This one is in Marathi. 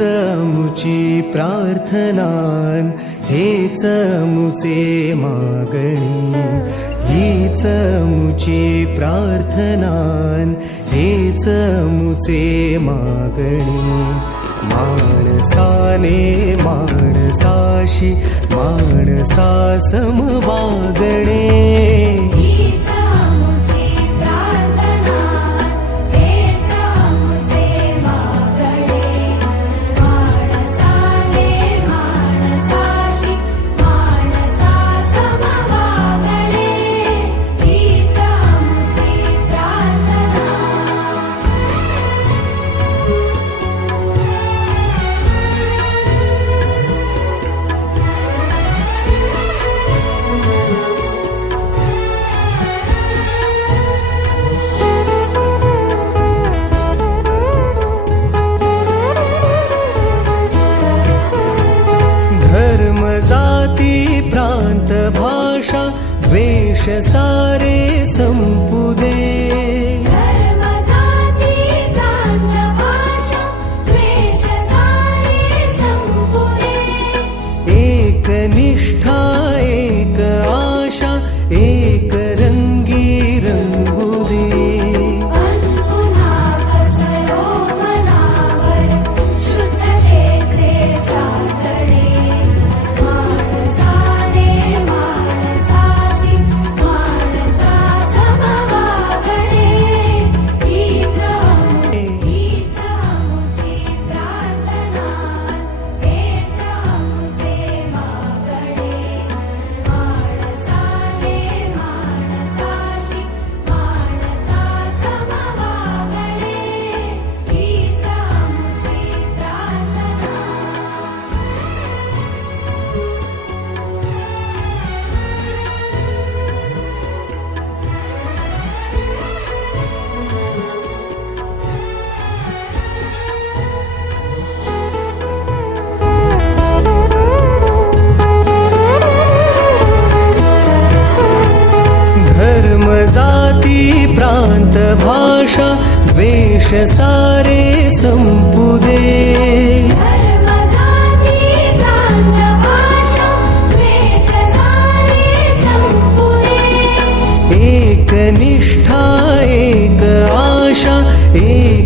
मुची प्रार्थनान, हेच मुचे मागणी. हीच मुची प्रार्थनान, हेच मुचे मागणी. माणसाने माणसाशी माणसा सम वागणे. प्रांत भाषा द्वेष सारे संपू दे. धर्म जाती प्रांत भाषा द्वेष सारे संपू दे. एक निष्ठा एक आशा एक रंगी रंगू दे. पुन्हा पसरो मनावर शुद्धतेचे चांदणे. जाती प्रांत भाषा द्वेष सारे संपू दे. धर्म जाती प्रांत भाषा द्वेष सारे संपू दे. एक निष्ठा एक आशा एक